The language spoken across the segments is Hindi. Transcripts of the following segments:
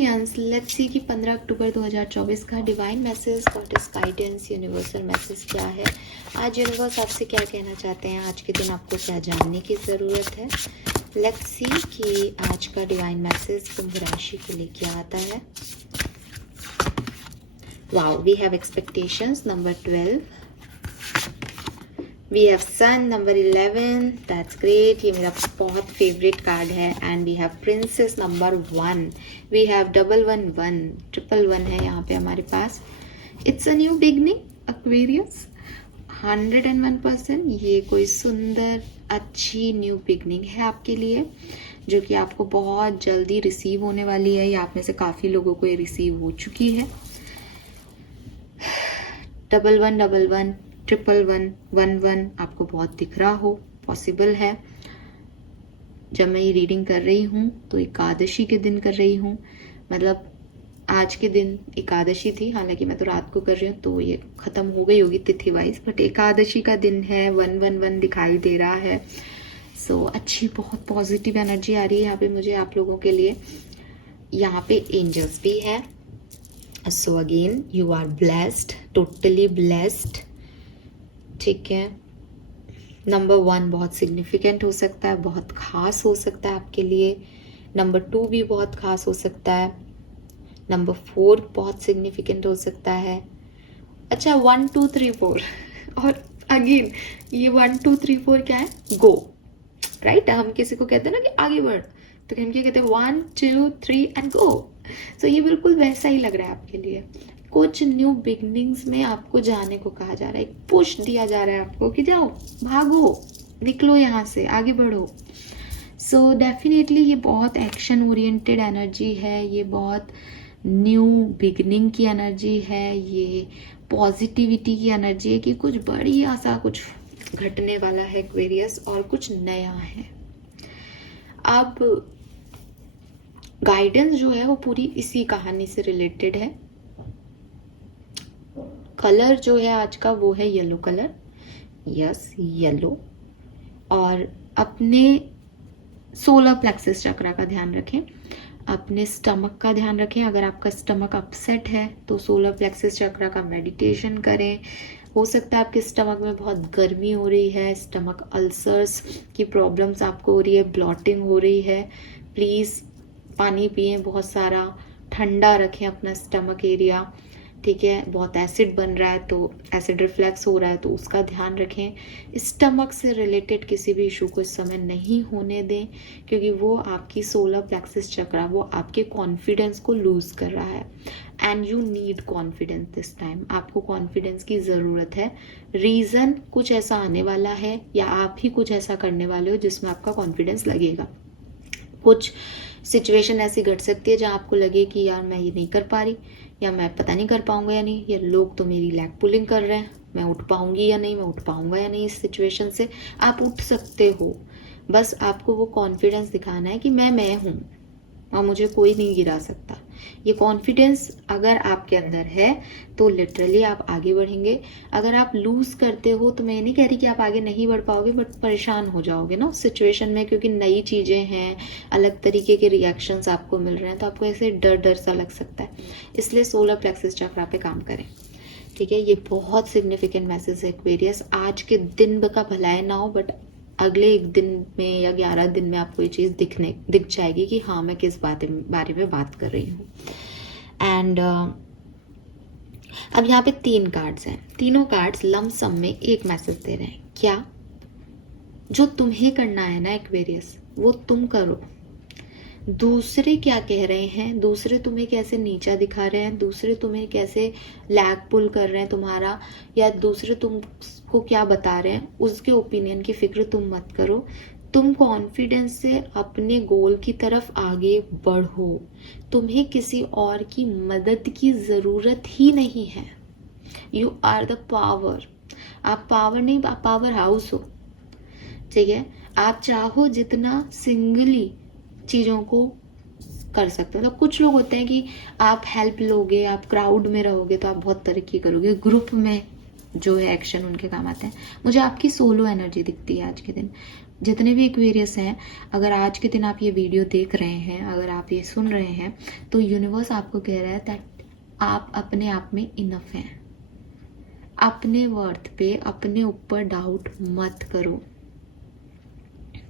स्कॉर्पियंस, लेट्स सी कि 15 अक्टूबर 2024 का divine message, God is guidance, universal message क्या है। आज यूनिवर्स आपसे क्या कहना चाहते हैं, आज के दिन आपको क्या जानने की ज़रूरत है। लेट्स सी कि आज का डिवाइन मैसेज कुंभ राशि के लिए क्या आता है। Wow, we have expectations number 12, we have sun number 11, that's great, ये मेरा बहुत फेवरेट कार्ड है। And we have princess number 1, we have 111, 111 है यहाँ पे हमारे पास। It's a new beginning Aquarius, 101%। ये कोई सुंदर अच्छी न्यू बिगनिंग है आपके लिए, जो कि आपको बहुत जल्दी रिसीव होने वाली है, या आप में से काफ़ी लोगों को ये रिसीव हो चुकी है। 1111, 111, आपको बहुत दिख रहा हो, पॉसिबल है। जब मैं ये रीडिंग कर रही हूँ तो एकादशी के दिन कर रही हूँ, मतलब आज के दिन एकादशी थी, हालांकि मैं तो रात को कर रही हूँ तो ये खत्म हो गई होगी तिथि वाइज, बट एकादशी का दिन है, 111 दिखाई दे रहा है। सो अच्छी बहुत पॉजिटिव एनर्जी आ रही है यहाँ पे मुझे आप लोगों के लिए। यहाँ पे एंजल्स भी है। So again you are blessed, totally blessed, ठीक है। नंबर 1 बहुत सिग्निफिकेंट हो सकता है, बहुत खास हो सकता है आपके लिए। नंबर 2 भी बहुत खास हो सकता है। नंबर 4 बहुत सिग्निफिकेंट हो सकता है। अच्छा 1 2 3 4 और अगेन ये 1 2 3 4 क्या है, गो, राइट। हम किसी को कहते हैं ना कि आगे बढ़, तो हम क्या कहते हैं 1 2 3 एंड गो। सो ये बिल्कुल वैसा ही लग रहा है आपके लिए। कुछ न्यू बिगनिंग्स में आपको जाने को कहा जा रहा है, एक पुश दिया जा रहा है आपको कि जाओ, भागो, निकलो यहाँ से, आगे बढ़ो। सो डेफिनेटली ये बहुत एक्शन ओरिएंटेड एनर्जी है, ये बहुत न्यू बिगनिंग की एनर्जी है, ये पॉजिटिविटी की एनर्जी है कि कुछ बढ़िया सा कुछ घटने वाला है एक्वेरियस, और कुछ नया है। अब गाइडेंस जो है वो पूरी इसी कहानी से रिलेटेड है। कलर जो है आज का वो है येलो कलर, यस येलो। और अपने सोलर प्लेक्सस चक्रा का ध्यान रखें, अपने स्टमक का ध्यान रखें। अगर आपका स्टमक अपसेट है तो सोलर प्लेक्सस चक्रा का मेडिटेशन करें। हो सकता है आपके स्टमक में बहुत गर्मी हो रही है, स्टमक अल्सर्स की प्रॉब्लम्स आपको हो रही है, ब्लॉटिंग हो रही है, प्लीज़ पानी पिए बहुत सारा, ठंडा रखें अपना स्टमक एरिया, ठीक है। बहुत एसिड बन रहा है तो एसिड रिफ्लेक्स हो रहा है तो उसका ध्यान रखें। स्टमक से रिलेटेड किसी भी इशू को इस समय नहीं होने दें, क्योंकि वो आपकी सोलर प्लेक्सस चक्रा, वो आपके कॉन्फिडेंस को लूज कर रहा है। And you need confidence this time, आपको कॉन्फिडेंस की ज़रूरत है। रीज़न कुछ ऐसा आने वाला है, या आप ही कुछ ऐसा करने वाले हो जिसमें आपका कॉन्फिडेंस लगेगा। कुछ सिचुएशन ऐसी घट सकती है जहाँ आपको लगे कि यार मैं ये नहीं कर पा रही, या मैं पता नहीं कर पाऊंगा या नहीं, या लोग तो मेरी लैग पुलिंग कर रहे हैं, मैं उठ पाऊंगी या नहीं, मैं उठ पाऊंगा या नहीं। इस सिचुएशन से आप उठ सकते हो, बस आपको वो कॉन्फिडेंस दिखाना है कि मैं हूँ और मुझे कोई नहीं गिरा सकता। ये कॉन्फिडेंस अगर आपके अंदर है तो लिटरली आप आगे बढ़ेंगे। अगर आप लूज करते हो तो मैं नहीं कह रही कि आप आगे नहीं बढ़ पाओगे, बट परेशान हो जाओगे ना उस सिचुएशन में, क्योंकि नई चीज़ें हैं, अलग तरीके के रिएक्शंस आपको मिल रहे हैं, तो आपको ऐसे डर डर सा लग सकता है। इसलिए सोलर प्लेक्सस चक्रा पे काम करें, ठीक है। ये बहुत सिग्निफिकेंट मैसेज है एक्वेरियस। आज के दिन का भलाई ना हो, बट अगले 1 दिन में या 11 दिन में आपको ये चीज़ दिख जाएगी कि हाँ मैं किस बारे में बात कर रही हूँ। एंड अब यहाँ पे 3 कार्ड्स हैं, तीनों कार्ड्स लमसम में एक मैसेज दे रहे हैं। क्या? जो तुम्हें करना है ना एक्वेरियस, वो तुम करो। दूसरे क्या कह रहे हैं, दूसरे तुम्हें कैसे नीचा दिखा रहे हैं, दूसरे तुम्हें कैसे लैग पुल कर रहे हैं तुम्हारा, या दूसरे तुमको क्या बता रहे हैं, उसके ओपिनियन की फिक्र तुम मत करो। तुम कॉन्फिडेंस से अपने गोल की तरफ आगे बढ़ो। तुम्हें किसी और की मदद की ज़रूरत ही नहीं है। You are the power. आप पावर नहीं, आप पावर हाउस हो, ठीक है। आप चाहो जितना सिंगली चीज़ों को कर सकते हो। तो कुछ लोग होते हैं कि आप हेल्प लोगे, आप क्राउड में रहोगे तो आप बहुत तरक्की करोगे, ग्रुप में जो है एक्शन उनके काम आते हैं। मुझे आपकी सोलो एनर्जी दिखती है आज के दिन। जितने भी एक्वेरियस हैं, अगर आज के दिन आप ये वीडियो देख रहे हैं, अगर आप ये सुन रहे हैं, तो यूनिवर्स आपको कह रहा है दैट आप अपने आप में इनफ हैं। अपने वर्थ पे अपने ऊपर डाउट मत करो,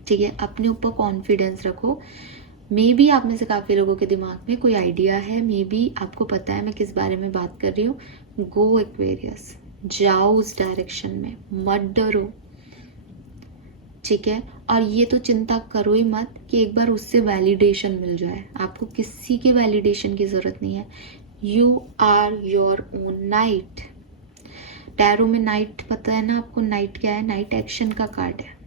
ठीक है? अपने ऊपर कॉन्फिडेंस रखो। मे बी आप में से काफ़ी लोगों के दिमाग में कोई आइडिया है, मे बी आपको पता है मैं किस बारे में बात कर रही हूँ। गो एक्वेरियस, जाओ उस डायरेक्शन में, मत डरो, ठीक है? और ये तो चिंता करो ही मत कि एक बार उससे वैलिडेशन मिल जाए। आपको किसी के वैलिडेशन की ज़रूरत नहीं है। You are your own knight. Tarot में नाइट पता है ना आपको? नाइट क्या है? नाइट एक्शन का कार्ड है।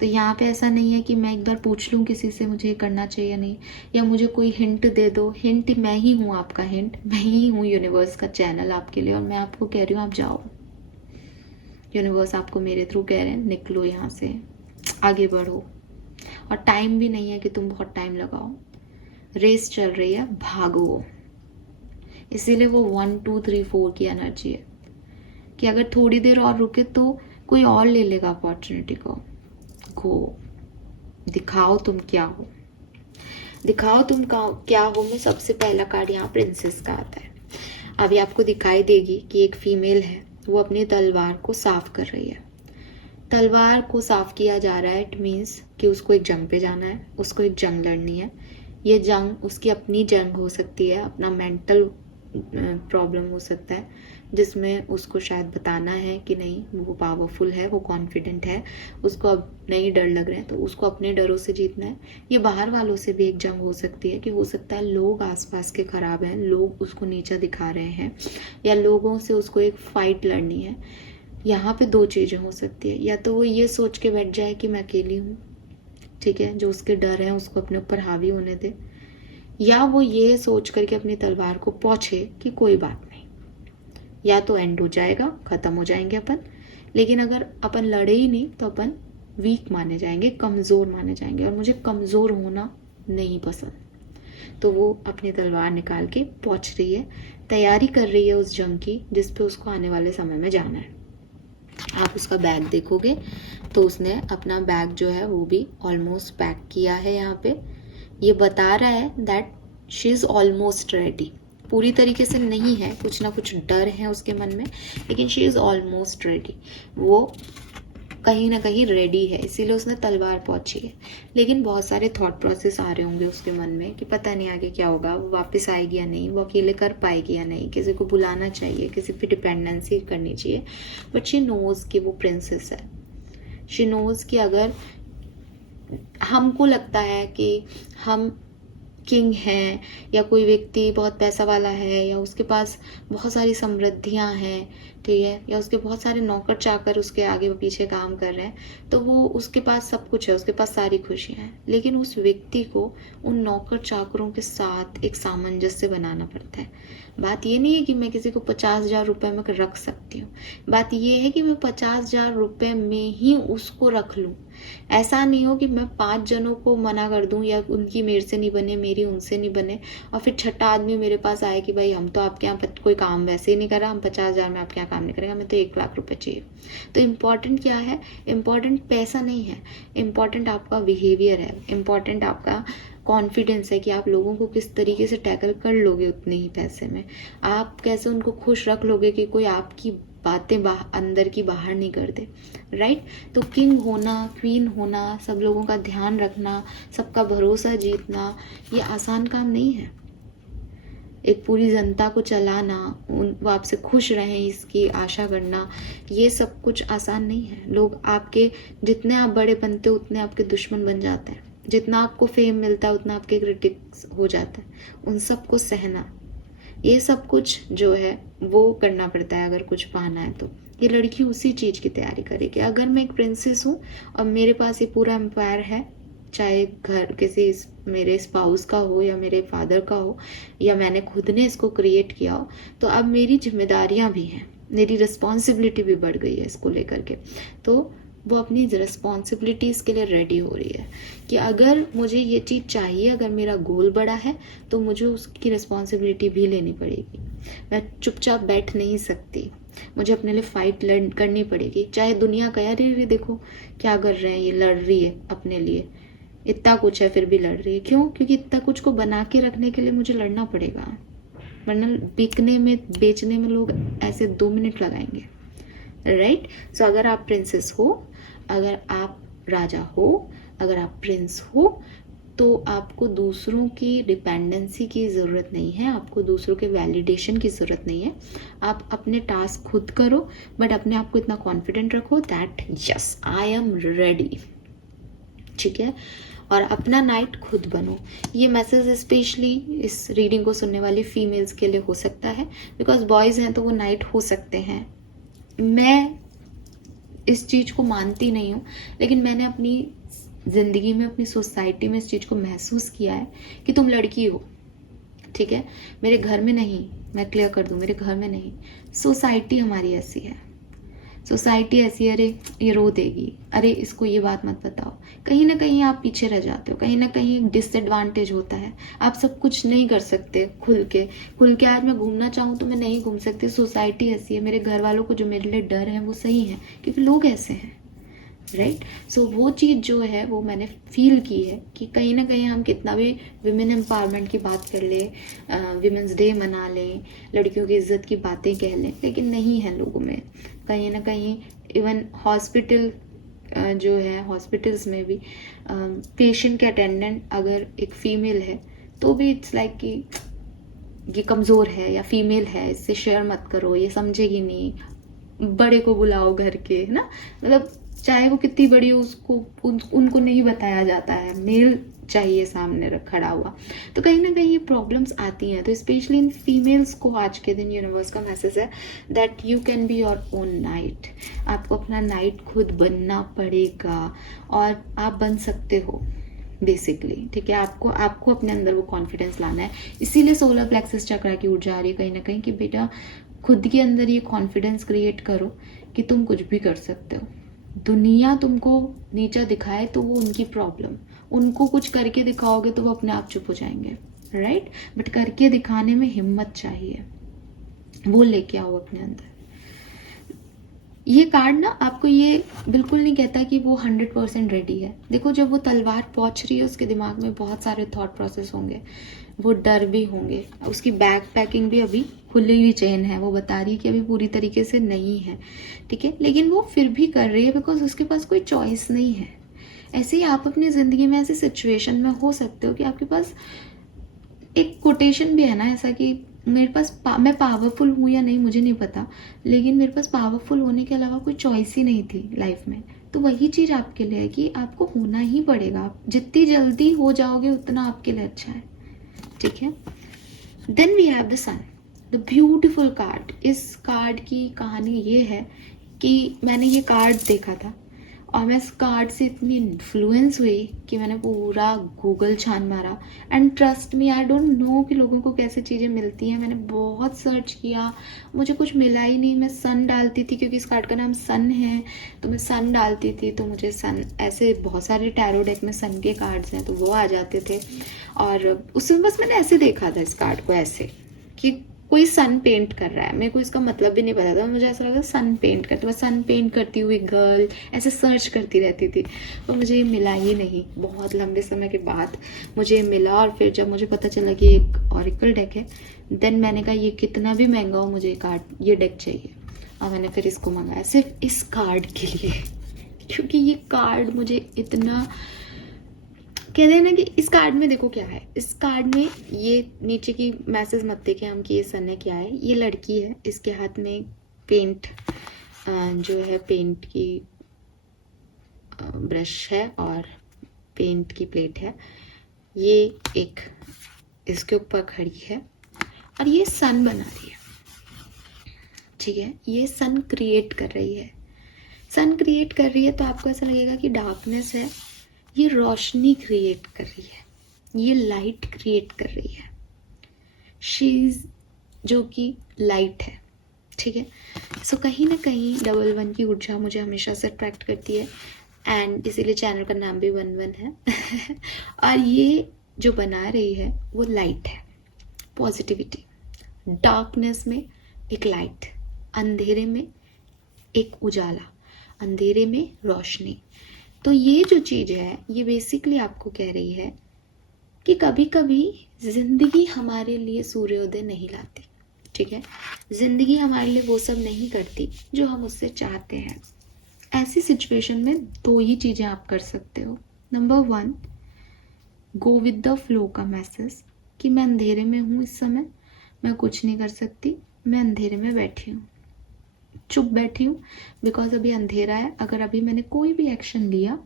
तो यहाँ पे ऐसा नहीं है कि मैं एक बार पूछ लूँ किसी से मुझे ये करना चाहिए नहीं, या मुझे कोई हिंट दे दो। हिंट मैं ही हूँ, आपका हिंट मैं ही हूँ, यूनिवर्स का चैनल आपके लिए। और मैं आपको कह रही हूँ आप जाओ। यूनिवर्स आपको मेरे थ्रू कह रहे हैं निकलो यहाँ से, आगे बढ़ो। और टाइम भी नहीं है कि तुम बहुत टाइम लगाओ, रेस चल रही है, भागो। इसीलिए वो 1 2 3 4 की एनर्जी है कि अगर थोड़ी देर और रुके तो कोई और ले लेगा अपॉर्चुनिटी को। गो, दिखाओ तुम क्या हो, दिखाओ तुम क्या हो। में सबसे पहला कार्ड यहाँ प्रिंसेस का आता है। अभी आपको दिखाई देगी कि एक फीमेल है, वो अपनी तलवार को साफ कर रही है। तलवार को साफ किया जा रहा है, इट मीन्स कि उसको एक जंग पे जाना है, उसको एक जंग लड़नी है। ये जंग उसकी अपनी जंग हो सकती है, अपना मेंटल प्रॉब्लम हो सकता है, जिसमें उसको शायद बताना है कि नहीं वो पावरफुल है, वो कॉन्फिडेंट है, उसको अब नहीं डर लग रहा है, तो उसको अपने डरों से जीतना है। ये बाहर वालों से भी एक जंग हो सकती है कि हो सकता है लोग आसपास के खराब हैं, लोग उसको नीचा दिखा रहे हैं, या लोगों से उसको एक फाइट लड़नी है। यहाँ पे 2 चीज़ें हो सकती है, या तो वो ये सोच के बैठ जाए कि मैं अकेली हूँ, ठीक है, जो उसके डर है उसको अपने ऊपर हावी होने दे, या वो ये सोच करके अपनी तलवार को पहुँचे कि कोई बात नहीं, या तो एंड हो जाएगा, ख़त्म हो जाएंगे अपन। लेकिन अगर अपन लड़े ही नहीं तो अपन वीक माने जाएंगे, कमज़ोर माने जाएंगे, और मुझे कमज़ोर होना नहीं पसंद। तो वो अपनी तलवार निकाल के पहुँच रही है, तैयारी कर रही है उस जंग की जिस पे उसको आने वाले समय में जाना है। आप उसका बैग देखोगे तो उसने अपना बैग जो है वो भी ऑलमोस्ट पैक किया है। यहाँ पे ये बता रहा है that she is almost ready. पूरी तरीके से नहीं है, कुछ ना कुछ डर है उसके मन में, लेकिन शी इज़ ऑलमोस्ट रेडी। वो कहीं ना कहीं रेडी है, इसीलिए उसने तलवार पहुंची है। लेकिन बहुत सारे थॉट प्रोसेस आ रहे होंगे उसके मन में कि पता नहीं आगे क्या होगा, वो वापस आएगी या नहीं, वो अकेले कर पाएगी या नहीं, किसी को बुलाना चाहिए, किसी पे डिपेंडेंसी करनी चाहिए। बट शी नोज़ कि वो प्रिंसेस है। शी नोज़ कि अगर हमको लगता है कि हम किंग हैं, या कोई व्यक्ति बहुत पैसा वाला है, या उसके पास बहुत सारी समृद्धियां हैं, ठीक है, या उसके बहुत सारे नौकर चाकर उसके आगे व पीछे काम कर रहे हैं, तो वो उसके पास सब कुछ है, उसके पास सारी खुशियां हैं। लेकिन उस व्यक्ति को उन नौकर चाकरों के साथ एक सामंजस्य बनाना पड़ता है। बात ये नहीं है कि मैं किसी को 50,000 रुपये में रख सकती हूँ, बात ये है कि मैं 50,000 रुपये में ही उसको रख लूँ। ऐसा नहीं हो कि मैं 5 जनों को मना कर दूं, या उनकी मेरे से नहीं बने, मेरी उनसे नहीं बने, और फिर छठा आदमी मेरे पास आए कि भाई हम तो आपके यहाँ कोई काम वैसे ही नहीं कर रहा, हम 50,000 में आपके यहाँ काम नहीं करेंगे, हमें तो 1 लाख रुपए चाहिए। तो इम्पॉर्टेंट क्या है? इम्पॉर्टेंट पैसा नहीं है, इम्पॉर्टेंट आपका बिहेवियर है, इम्पॉर्टेंट आपका कॉन्फिडेंस है कि आप लोगों को किस तरीके से टैकल कर लोगे उतने ही पैसे में। आप कैसे उनको खुश रख लोगे कि कोई आपकी बातें अंदर की बाहर नहीं कर दे, राइट? तो किंग होना, क्वीन होना, सब लोगों का ध्यान रखना, सबका भरोसा जीतना, ये आसान काम नहीं है। एक पूरी जनता को चलाना, वो आपसे खुश रहें इसकी आशा करना, ये सब कुछ आसान नहीं है। लोग आपके, जितने आप बड़े बनते हो उतने आपके दुश्मन बन जाते हैं, जितना आपको फेम मिलता है उतना आपके क्रिटिक्स हो जाता है। उन सबको सहना, ये सब कुछ जो है वो करना पड़ता है अगर कुछ पाना है तो। ये लड़की उसी चीज़ की तैयारी करेगी। अगर मैं एक प्रिंसेस हूँ और मेरे पास ये पूरा एम्पायर है, चाहे घर किसी मेरे स्पाउस का हो या मेरे फादर का हो, या मैंने खुद ने इसको क्रिएट किया हो, तो अब मेरी जिम्मेदारियाँ भी हैं, मेरी रिस्पॉन्सिबिलिटी भी बढ़ गई है इसको लेकर के। तो वो अपनी रिस्पॉन्सिबिलिटीज़ के लिए रेडी हो रही है कि अगर मुझे ये चीज़ चाहिए, अगर मेरा गोल बड़ा है तो मुझे उसकी रिस्पॉन्सिबिलिटी भी लेनी पड़ेगी। मैं चुपचाप बैठ नहीं सकती, मुझे अपने लिए फाइट लड़ करनी पड़ेगी। चाहे दुनिया कह रही है देखो क्या कर रहे हैं, ये लड़ रही है अपने लिए, इतना कुछ है फिर भी लड़ रही है। क्यों? क्योंकि इतना कुछ को बना के रखने के लिए मुझे लड़ना पड़ेगा, वरना बिकने में बेचने में लोग ऐसे 2 मिनट लगाएंगे, राइट? सो अगर आप प्रिंसेस हो, अगर आप राजा हो, अगर आप प्रिंस हो, तो आपको दूसरों की डिपेंडेंसी की ज़रूरत नहीं है, आपको दूसरों के वैलिडेशन की ज़रूरत नहीं है। आप अपने टास्क खुद करो, बट अपने आप को इतना कॉन्फिडेंट रखो that yes I am ready, ठीक है? और अपना नाइट खुद बनो। ये मैसेज स्पेशली इस रीडिंग को सुनने वाली फीमेल्स के लिए हो सकता है, बिकॉज बॉयज़ हैं तो वो नाइट हो सकते हैं। मैं इस चीज़ को मानती नहीं हूँ, लेकिन मैंने अपनी ज़िंदगी में, अपनी सोसाइटी में इस चीज़ को महसूस किया है कि तुम लड़की हो, ठीक है? मेरे घर में नहीं, मैं क्लियर कर दूँ, मेरे घर में नहीं, सोसाइटी हमारी ऐसी है, सोसाइटी ऐसी है, अरे ये रो देगी, अरे इसको ये बात मत बताओ। कहीं ना कहीं आप पीछे रह जाते हो, कहीं ना कहीं एक डिसएडवांटेज होता है। आप सब कुछ नहीं कर सकते खुल के आज मैं घूमना चाहूँ तो मैं नहीं घूम सकती, सोसाइटी ऐसी है। मेरे घर वालों को जो मेरे लिए डर है वो सही है, क्योंकि लोग ऐसे हैं, राइट? सो वो चीज़ जो है वो मैंने फील की है कि कहीं ना कहीं हम कितना भी विमेन एम्पावरमेंट की बात कर ले, विमेंस डे मना लें, लड़कियों की इज्जत की बातें कह लें, लेकिन नहीं है लोगों में। कहीं ना कहीं इवन हॉस्पिटल जो है, हॉस्पिटल्स में भी पेशेंट के अटेंडेंट अगर एक फीमेल है तो भी इट्स लाइक कि ये कमज़ोर है या फीमेल है, इससे शेयर मत करो, ये समझेगी नहीं, बड़े को बुलाओ घर के, है ना? मतलब चाहे वो कितनी बड़ी हो, उसको उनको नहीं बताया जाता है, मेल चाहिए सामने खड़ा हुआ। तो कहीं ना कहीं ये प्रॉब्लम्स आती हैं। तो स्पेशली इन फीमेल्स को आज के दिन यूनिवर्स का मैसेज है that you can be your own night. आपको अपना नाइट खुद बनना पड़ेगा, और आप बन सकते हो बेसिकली, ठीक है? आपको अपने अंदर वो कॉन्फिडेंस लाना है। इसीलिए सोलर प्लेक्सस चक्रा की ऊर्जा आ रही है कहीं ना कहीं कि बेटा खुद के अंदर ये कॉन्फिडेंस क्रिएट करो कि तुम कुछ भी कर सकते हो। दुनिया तुमको नीचा दिखाए तो वो उनकी प्रॉब्लम, उनको कुछ करके दिखाओगे तो वो अपने आप चुप हो जाएंगे, राइट? बट करके दिखाने में हिम्मत चाहिए, वो लेके आओ अपने अंदर। ये कार्ड ना आपको ये बिल्कुल नहीं कहता कि वो 100% रेडी है। देखो जब वो तलवार पहुंच रही है उसके दिमाग में बहुत सारे थॉट प्रोसेस होंगे, वो डर भी होंगे, उसकी बैग पैकिंग भी अभी खुली हुई चेन है, वो बता रही है कि अभी पूरी तरीके से नहीं है, ठीक है? लेकिन वो फिर भी कर रही है बिकॉज उसके पास कोई चॉइस नहीं है। ऐसे ही आप अपनी ज़िंदगी में ऐसी सिचुएशन में हो सकते हो कि आपके पास एक कोटेशन भी है ना ऐसा कि मेरे पास मैं पावरफुल हूँ या नहीं मुझे नहीं पता, लेकिन मेरे पास पावरफुल होने के अलावा कोई चॉइस ही नहीं थी लाइफ में। तो वही चीज़ आपके लिए है कि आपको होना ही पड़ेगा। आप जितनी जल्दी हो जाओगे उतना आपके लिए अच्छा है, ठीक है? Then we have the sun, the beautiful card. इस कार्ड की कहानी ये है कि मैंने ये कार्ड देखा था और मैं इस कार्ड से इतनी इन्फ्लुएंस हुई कि मैंने पूरा गूगल छान मारा। And trust me, I don't know कि लोगों को कैसे चीज़ें मिलती हैं। मैंने बहुत सर्च किया, मुझे कुछ मिला ही नहीं। मैं सन डालती थी क्योंकि इस कार्ड का नाम सन है, तो मैं सन डालती थी तो मुझे सन, ऐसे बहुत सारे टैरो डेक में सन के कार्ड्स हैं तो वो आ जाते थे। और उसमें बस मैंने ऐसे देखा था इस कार्ड को, ऐसे कि कोई सन पेंट कर रहा है, मेरे को इसका मतलब भी नहीं पता था, मुझे ऐसा लगा सन पेंट करते, मैं सन पेंट करती हुई गर्ल ऐसे सर्च करती रहती थी, और मुझे ये मिला ही नहीं। बहुत लंबे समय के बाद मुझे ये मिला, और फिर जब मुझे पता चला कि एक ऑरिकल डेक है, देन मैंने कहा ये कितना भी महंगा हो मुझे ये डेक चाहिए, और मैंने फिर इसको मंगाया सिर्फ इस कार्ड के लिए, क्योंकि ये कार्ड मुझे इतना, कहते हैं ना कि इस कार्ड में देखो क्या है। इस कार्ड में ये नीचे की मैसेज मत देखें हम कि ये सन है, क्या है, ये लड़की है, इसके हाथ में पेंट जो है पेंट की ब्रश है और पेंट की प्लेट है, ये एक इसके ऊपर खड़ी है और ये सन बना रही है, ठीक है? ये सन क्रिएट कर रही है। सन क्रिएट कर रही है तो आपको ऐसा लगेगा कि डार्कनेस है, ये रोशनी क्रिएट कर रही है, ये लाइट क्रिएट कर रही है। शी इज, जो कि लाइट है, ठीक है। सो कहीं ना कहीं डबल वन की ऊर्जा मुझे हमेशा से अट्रैक्ट करती है, एंड इसीलिए चैनल का नाम भी वन वन है। और ये जो बना रही है वो लाइट है, पॉजिटिविटी। डार्कनेस में एक लाइट, अंधेरे में एक उजाला, अंधेरे में रोशनी। तो ये जो चीज़ है ये बेसिकली आपको कह रही है कि कभी कभी जिंदगी हमारे लिए सूर्योदय नहीं लाती, ठीक है। जिंदगी हमारे लिए वो सब नहीं करती जो हम उससे चाहते हैं। ऐसी सिचुएशन में दो ही चीज़ें आप कर सकते हो। Number one, go with the flow का मैसेज कि मैं अंधेरे में हूँ इस समय, मैं कुछ नहीं कर सकती, मैं अंधेरे में बैठी हूँ, चुप बैठी हूँ, बिकॉज अभी अंधेरा है। अगर अभी मैंने कोई भी एक्शन लिया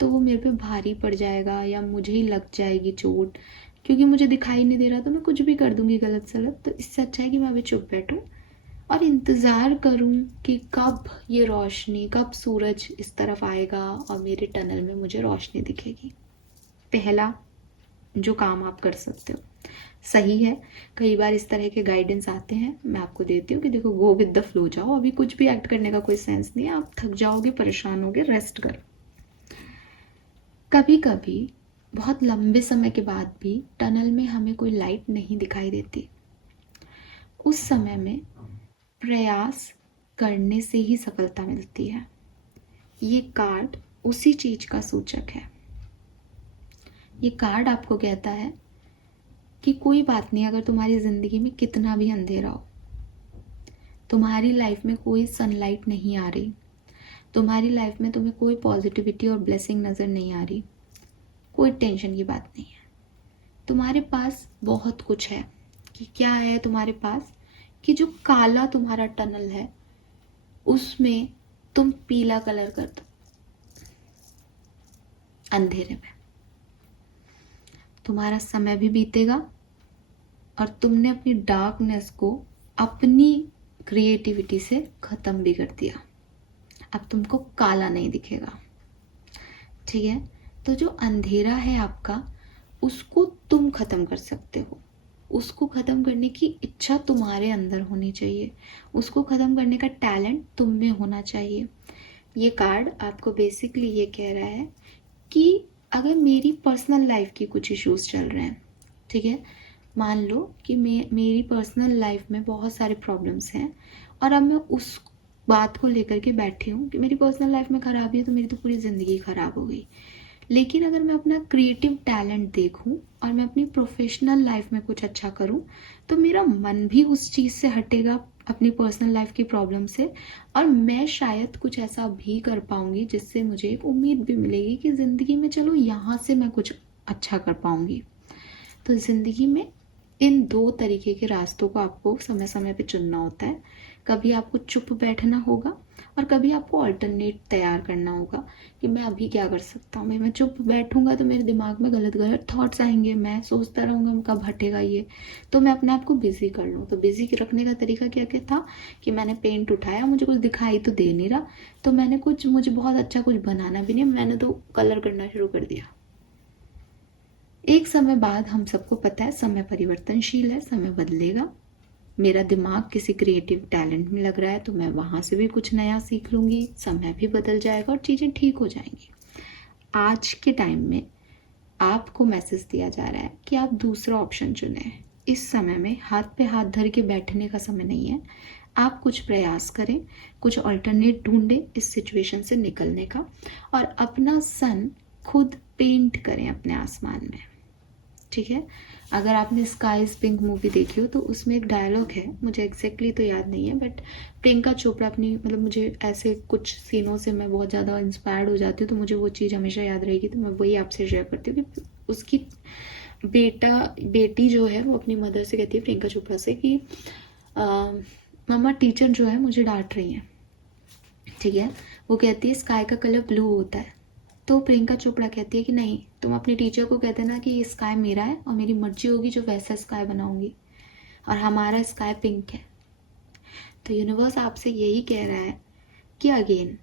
तो वो मेरे पे भारी पड़ जाएगा या मुझे ही लग जाएगी चोट, क्योंकि मुझे दिखाई नहीं दे रहा तो मैं कुछ भी कर दूंगी गलत सलत। तो इससे अच्छा है कि मैं अभी चुप बैठूं और इंतज़ार करूं कि कब ये रोशनी, कब सूरज इस तरफ आएगा और मेरे टनल में मुझे रोशनी दिखेगी। पहला जो काम आप कर सकते हो, सही है, कई बार इस तरह के गाइडेंस आते हैं, मैं आपको देती हूँ कि देखो गो विद द फ्लो जाओ, अभी कुछ भी एक्ट करने का कोई सेंस नहीं है, आप थक जाओगे, परेशान होगे, रेस्ट करो। कभी कभी बहुत लंबे समय के बाद भी टनल में हमें कोई लाइट नहीं दिखाई देती, उस समय में प्रयास करने से ही सफलता मिलती है। ये कार्ड उसी चीज का सूचक है। ये कार्ड आपको कहता है कि कोई बात नहीं, अगर तुम्हारी जिंदगी में कितना भी अंधेरा हो, तुम्हारी लाइफ में कोई सनलाइट नहीं आ रही, तुम्हारी लाइफ में तुम्हें कोई पॉजिटिविटी और ब्लेसिंग नजर नहीं आ रही, कोई टेंशन की बात नहीं है। तुम्हारे पास बहुत कुछ है। कि क्या है तुम्हारे पास? कि जो काला तुम्हारा टनल है उसमें तुम पीला कलर कर दो। अंधेरे में तुम्हारा समय भी बीतेगा और तुमने अपनी डार्कनेस को अपनी क्रिएटिविटी से खत्म भी कर दिया। अब तुमको काला नहीं दिखेगा, ठीक है। तो जो अंधेरा है आपका, उसको तुम खत्म कर सकते हो। उसको खत्म करने की इच्छा तुम्हारे अंदर होनी चाहिए, उसको खत्म करने का टैलेंट तुम में होना चाहिए। ये कार्ड आपको बेसिकली ये कह रहा है कि अगर मेरी पर्सनल लाइफ की कुछ इश्यूज चल रहे हैं, ठीक है, मान लो कि मेरी पर्सनल लाइफ में बहुत सारे प्रॉब्लम्स हैं और अब मैं उस बात को लेकर के बैठी हूँ कि मेरी पर्सनल लाइफ में खराबी है तो मेरी तो पूरी ज़िंदगी खराब हो गई। लेकिन अगर मैं अपना क्रिएटिव टैलेंट देखूं और मैं अपनी प्रोफेशनल लाइफ में कुछ अच्छा करूं तो मेरा मन भी उस चीज़ से हटेगा, अपनी पर्सनल लाइफ की प्रॉब्लम से, और मैं शायद कुछ ऐसा भी कर पाऊंगी जिससे मुझे एक उम्मीद भी मिलेगी कि ज़िंदगी में चलो यहाँ से मैं कुछ अच्छा कर पाऊंगी। तो ज़िंदगी में इन दो तरीके के रास्तों को आपको समय समय पे चुनना होता है। कभी आपको चुप बैठना होगा और कभी आपको अल्टरनेट तैयार करना होगा कि मैं अभी क्या कर सकता हूँ। मैं चुप बैठूंगा तो मेरे दिमाग में गलत गलत थॉट्स आएंगे, मैं सोचता रहूँगा कब हटेगा ये, तो मैं अपने आप को बिजी कर लूँ। तो बिजी रखने का तरीका क्या क्या था कि मैंने पेंट उठाया, मुझे कुछ दिखाई तो दे नहीं रहा, तो मुझे बहुत अच्छा कुछ बनाना भी नहीं, मैंने तो कलर करना शुरू कर दिया। एक समय बाद हम सबको पता है समय परिवर्तनशील है, समय बदलेगा। मेरा दिमाग किसी क्रिएटिव टैलेंट में लग रहा है तो मैं वहाँ से भी कुछ नया सीख लूँगी, समय भी बदल जाएगा और चीज़ें ठीक हो जाएंगी। आज के टाइम में आपको मैसेज दिया जा रहा है कि आप दूसरा ऑप्शन चुनें। इस समय में हाथ पे हाथ धर के बैठने का समय नहीं है। आप कुछ प्रयास करें, कुछ अल्टरनेट ढूंढें इस सिचुएशन से निकलने का, और अपना सन खुद पेंट करें अपने आसमान में, ठीक है। अगर आपने स्काई इज पिंक मूवी देखी हो तो उसमें एक डायलॉग है, मुझे एग्जैक्टली तो याद नहीं है, बट प्रियंका चोपड़ा अपनी मुझे ऐसे कुछ सीनों से मैं बहुत ज़्यादा इंस्पायर्ड हो जाती हूँ, तो मुझे वो चीज़ हमेशा याद रहेगी, तो मैं वही आपसे शेयर करती हूँ कि उसकी बेटी जो है वो अपनी मदर से कहती है, प्रियंका चोपड़ा से, कि मम्मा टीचर जो है मुझे डांट रही हैं, ठीक है। वो कहती है स्काई का कलर ब्लू होता है, तो प्रियंका चोपड़ा कहती है कि नहीं, तुम अपनी टीचर को कहते ना कि ये स्काई मेरा है और मेरी मर्जी होगी जो वैसा स्काई बनाऊंगी, और हमारा स्काई पिंक है। तो यूनिवर्स आपसे यही कह रहा है कि अगेन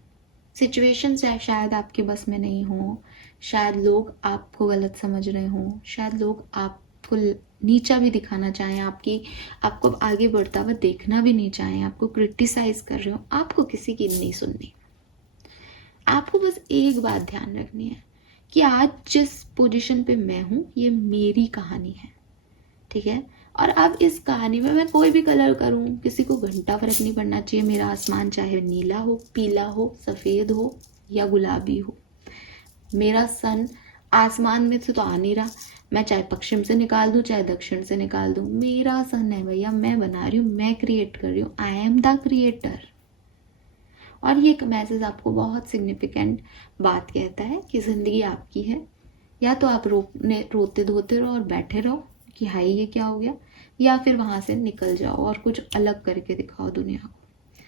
सिचुएशन शायद आपके बस में नहीं हो, शायद लोग आपको गलत समझ रहे हो, शायद लोग आपको नीचा भी दिखाना चाहें, आपको आगे बढ़ता हुआ देखना भी नहीं चाहें, आपको क्रिटिसाइज कर रहे हो, आपको किसी की नहीं सुननी। आपको बस एक बात ध्यान रखनी है कि आज जिस पोजीशन पे मैं हूं ये मेरी कहानी है, ठीक है। और अब इस कहानी में मैं कोई भी कलर करूं, किसी को घंटा फर्क नहीं पड़ना चाहिए। मेरा आसमान चाहे नीला हो, पीला हो, सफेद हो या गुलाबी हो, मेरा सन आसमान में से तो आ नहीं रहा, मैं चाहे पश्चिम से निकाल दूं चाहे दक्षिण से निकाल दूं, मेरा सन है भैया, मैं बना रही हूँ, मैं क्रिएट कर रही हूँ, आई एम द क्रिएटर। और ये मैसेज आपको बहुत सिग्निफिकेंट बात कहता है कि जिंदगी आपकी है। या तो आप रोते धोते रहो और बैठे रहो कि हाय ये क्या हो गया, या फिर वहां से निकल जाओ और कुछ अलग करके दिखाओ दुनिया को।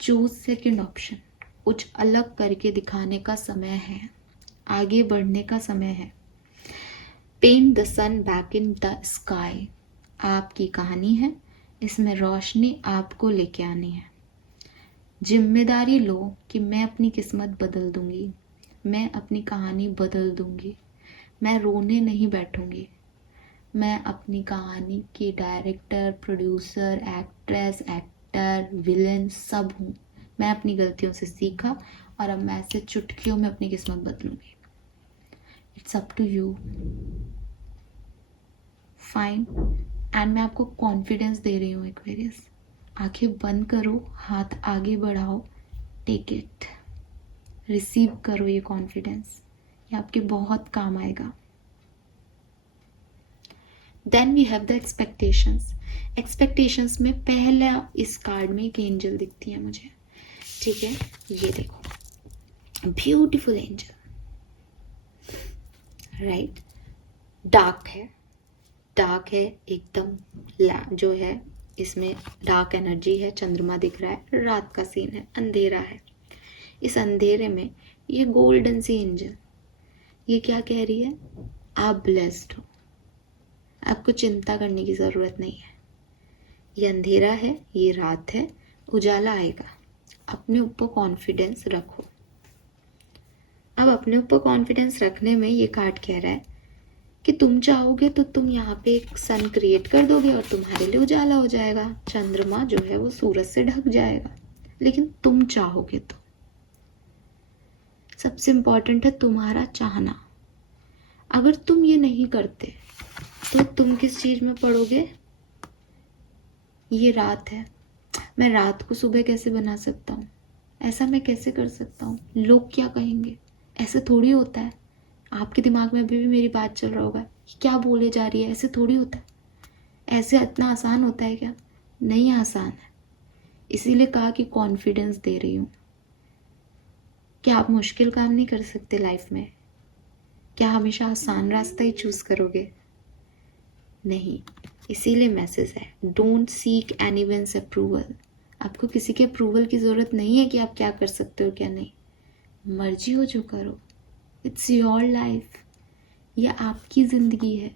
चूज सेकंड ऑप्शन, कुछ अलग करके दिखाने का समय है, आगे बढ़ने का समय है। Paint the sun back in the sky, आपकी कहानी है, इसमें रोशनी आपको लेके आनी है। जिम्मेदारी लो कि मैं अपनी किस्मत बदल दूंगी, मैं अपनी कहानी बदल दूंगी, मैं रोने नहीं बैठूंगी, मैं अपनी कहानी की director, producer, actress, actor, villain सब हूँ। मैं अपनी गलतियों से सीखा और अब मैं ऐसे चुटकियों में अपनी किस्मत बदलूंगी। It's up to you, fine. And मैं आपको कॉन्फिडेंस दे रही हूँ एक्वेरियस, आंखें बंद करो, हाथ आगे बढ़ाओ, टेक इट, रिसीव करो ये कॉन्फिडेंस, ये आपके बहुत काम आएगा। Then we have the expectations. Expectations में पहला इस कार्ड में एक एंजल दिखती है मुझे, ठीक है, ये देखो, ब्यूटीफुल एंजल, राइट। डार्क है एकदम, जो है इसमें डार्क एनर्जी है, चंद्रमा दिख रहा है, रात का सीन है, अंधेरा है। इस अंधेरे में ये गोल्डन सी एंजल ये क्या कह रही है, आप ब्लेस्ड हो, आपको चिंता करने की ज़रूरत नहीं है। ये अंधेरा है, ये रात है, उजाला आएगा, अपने ऊपर कॉन्फिडेंस रखो। अब अपने ऊपर कॉन्फिडेंस रखने में ये कार्ड कह रहा है कि तुम चाहोगे तो तुम यहाँ पे एक सन क्रिएट कर दोगे और तुम्हारे लिए उजाला हो जाएगा, चंद्रमा जो है वो सूरज से ढक जाएगा। लेकिन तुम चाहोगे तो, सबसे इंपॉर्टेंट है तुम्हारा चाहना। अगर तुम ये नहीं करते तो तुम किस चीज में पड़ोगे, ये रात है, मैं रात को सुबह कैसे बना सकता हूँ, ऐसा मैं कैसे कर सकता हूँ, लोग क्या कहेंगे, ऐसे थोड़ी होता है। आपके दिमाग में अभी भी मेरी बात चल रहा होगा, क्या बोले जा रही है, ऐसे थोड़ी होता है, ऐसे इतना आसान होता है क्या, नहीं आसान है। इसीलिए कहा कि कॉन्फिडेंस दे रही हूँ। क्या आप मुश्किल काम नहीं कर सकते लाइफ में, क्या हमेशा आसान रास्ता ही चूज करोगे, नहीं। इसीलिए मैसेज है, डोंट सीक एनीवन्स अप्रूवल। आपको किसी के अप्रूवल की ज़रूरत नहीं है कि आप क्या कर सकते हो क्या नहीं, मर्जी हो जो करो, इट्स योर लाइफ, ये आपकी ज़िंदगी है।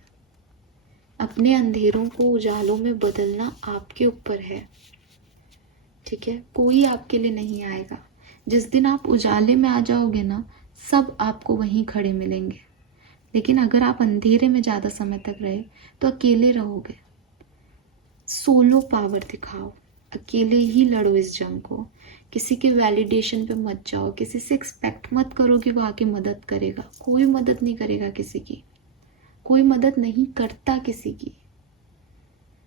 अपने अंधेरों को उजालों में बदलना आपके ऊपर है, ठीक है, कोई आपके लिए नहीं आएगा। जिस दिन आप उजाले में आ जाओगे ना, सब आपको वहीं खड़े मिलेंगे। लेकिन अगर आप अंधेरे में ज़्यादा समय तक रहे तो अकेले रहोगे। सोलो पावर दिखाओ, अकेले ही लड़ो इस जंग को, किसी के वैलिडेशन पे मत जाओ, किसी से एक्सपेक्ट मत करो कि वो आके मदद करेगा, कोई मदद नहीं करेगा किसी की, कोई मदद नहीं करता किसी की।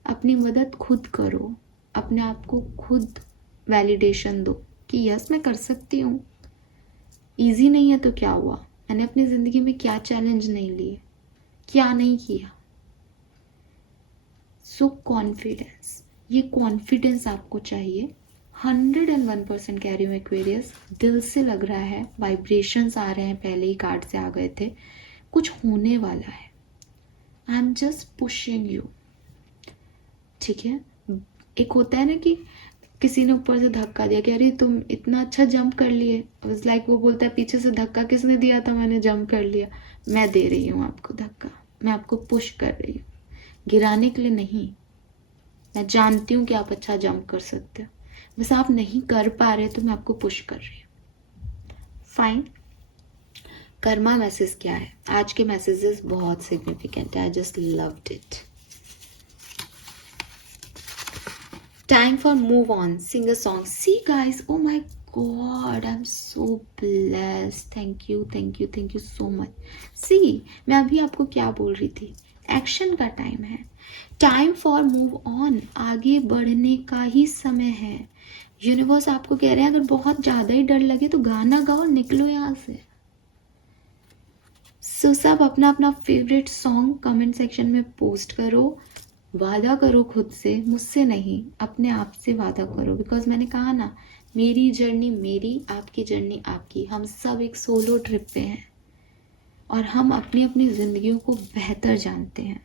अपनी मदद खुद करो, अपने आप को खुद वैलिडेशन दो कि यस मैं कर सकती हूँ। ईजी नहीं है तो क्या हुआ, मैंने अपनी ज़िंदगी में क्या चैलेंज नहीं लिए, क्या नहीं किया। सो कॉन्फिडेंस, ये कॉन्फिडेंस आपको चाहिए। 101% कह रही हूँ एक्वेरियस, दिल से लग रहा है, वाइब्रेशंस आ रहे हैं, पहले ही कार्ड से आ गए थे, कुछ होने वाला है। I am just pushing you, ठीक है। एक होता है ना कि किसी ने ऊपर से धक्का दिया कि अरे तुम इतना अच्छा जंप कर लिए, लाइक वो बोलता है पीछे से धक्का किसने दिया था, मैंने जंप कर लिया। मैं दे रही हूँ आपको धक्का, मैं आपको पुश कर रही हूँ, गिराने के लिए नहीं। मैं जानती हूँ कि आप अच्छा जंप कर सकते हो, बस आप नहीं कर पा रहे तो मैं आपको पुश कर रही हूँ। फाइन। कर्मा मैसेज क्या है, आज के मैसेजेस बहुत सिग्निफिकेंट है, I just loved it. Time for move on. Sing a song. See guys, oh my god, I'm so blessed. Thank you, thank you, thank you so much. See, मैं अभी आपको क्या बोल रही थी, एक्शन का टाइम है. टाइम फॉर मूव ऑन, आगे बढ़ने का ही समय है. यूनिवर्स आपको कह रहे हैं अगर बहुत ज्यादा ही डर लगे तो गाना गाओ, निकलो यहाँ से. सो सब अपना अपना फेवरेट सॉन्ग कमेंट सेक्शन में पोस्ट करो. वादा करो खुद से, मुझसे नहीं, अपने आप से वादा करो. बिकॉज मैंने कहा ना, मेरी जर्नी मेरी, आपकी जर्नी आपकी. हम सब एक सोलो ट्रिप पे हैं और हम अपनी अपनी जिंदगियों को बेहतर जानते हैं.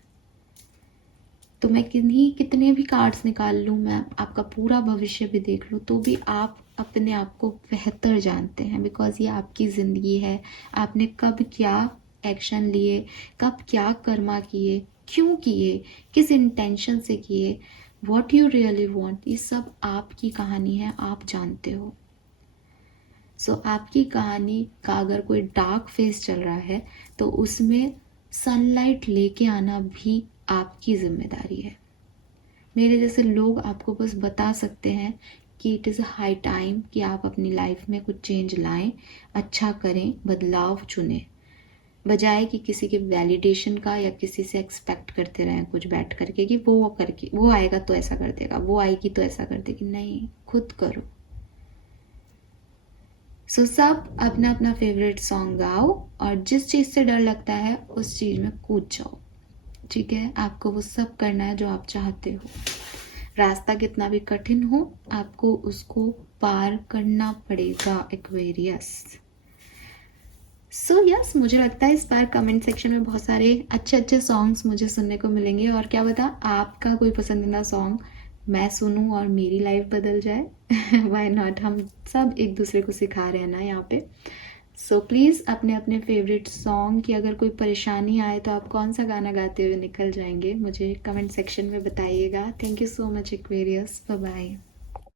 तो मैं कितने भी कार्ड्स निकाल लूँ, मैं आपका पूरा भविष्य भी देख लूँ, तो भी आप अपने आप को बेहतर जानते हैं. बिकॉज ये आपकी ज़िंदगी है. आपने कब क्या एक्शन लिए, कब क्या कर्मा किए, क्यों किए, किस इंटेंशन से किए, व्हाट यू रियली वांट, ये सब आपकी कहानी है, आप जानते हो. सो आपकी कहानी का अगर कोई डार्क फेस चल रहा है तो उसमें सनलाइट लेके आना भी आपकी जिम्मेदारी है. मेरे जैसे लोग आपको बस बता सकते हैं कि it is a high time कि आप अपनी लाइफ में कुछ चेंज लाएं, अच्छा करें, बदलाव चुनें, बजाय कि किसी के वैलिडेशन का या किसी से एक्सपेक्ट करते रहें कुछ बैठ करके कि वो आएगा तो ऐसा कर देगा, वो आएगी तो ऐसा कर देगी. नहीं, खुद करो. सो सब अपना अपना फेवरेट सॉन्ग गाओ और जिस चीज़ से डर लगता है उस चीज़ में कूद जाओ. ठीक है, आपको वो सब करना है जो आप चाहते हो. रास्ता कितना भी कठिन हो, आपको उसको पार करना पड़ेगा. एक्वेरियस. सो यस, मुझे लगता है इस बार कमेंट सेक्शन में बहुत सारे अच्छे अच्छे सॉन्ग्स मुझे सुनने को मिलेंगे. और क्या पता आपका कोई पसंदीदा सॉन्ग मैं सुनूं और मेरी लाइफ बदल जाए. व्हाई नॉट, हम सब एक दूसरे को सिखा रहे हैं ना यहाँ पे. सो प्लीज़ अपने अपने फेवरेट सॉन्ग की अगर कोई परेशानी आए तो आप कौन सा गाना गाते हुए निकल जाएंगे, मुझे कमेंट सेक्शन में बताइएगा. Thank you so much Aquarius. Bye bye.